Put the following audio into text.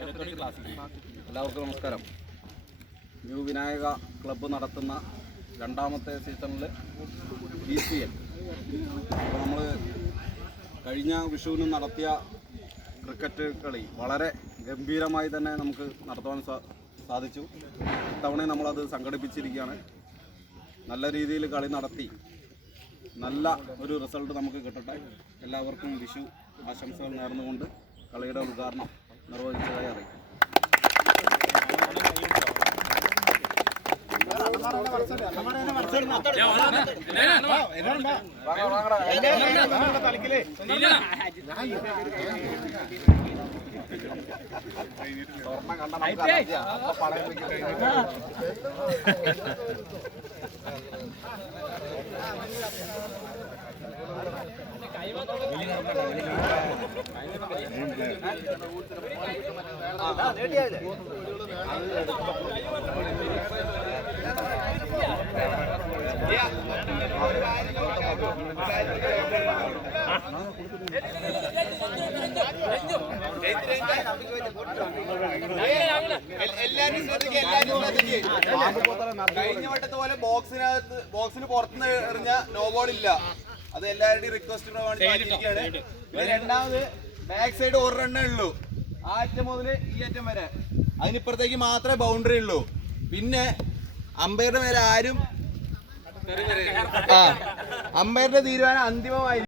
എല്ലാവർക്കും നമസ്കാരം. New Vinayaka club നടത്തുന്ന രണ്ടാമത്തെ സീസണിൽ DCL അപ്പോൾ നമ്മൾ കഴിഞ്ഞ വിഷുവിന് നടത്തിയ ക്രിക്കറ്റ് കളി വളരെ ഗംഭീരമായി തന്നെ നമുക്ക് നടത്തുവാൻ സാധിച്ചു. ഇത്തവണ നമ്മളത് സംഘടിപ്പിച്ചിരിക്കുകയാണ്. നല്ല രീതിയിൽ കളി നടത്തി നല്ല ഒരു റിസൾട്ട് നമുക്ക് കിട്ടട്ടെ. എല്ലാവർക്കും വിഷു ആശംസകൾ നേർന്നുകൊണ്ട് കളിയുടെ ഉദ്ഘാടനം നിർവഹിച്ചതായി അറിയിക്കും. കഴിഞ്ഞ വട്ടത്തെ പോലെ ബോക്സിന് പുറത്തുനിന്ന് എറിഞ്ഞ നോ ബോൾ ഇല്ല. അത് എല്ലാവരുടെയും റിക്വസ്റ്റ് പ്രമാണിച്ചിരിക്കുകയാണ്. രണ്ടാമത് ബാക്ക് സൈഡ് ഒരു റണ്ണേ ഉള്ളൂ, ആ അറ്റം മുതൽ ഈ അറ്റം വരെ. അതിനിപ്പുറത്തേക്ക് മാത്രമേ ബൗണ്ടറി ഉള്ളൂ. പിന്നെ അമ്പയറുടെ മേലെ ആരും അമ്പയറുടെ തീരുമാനം അന്തിമമായി.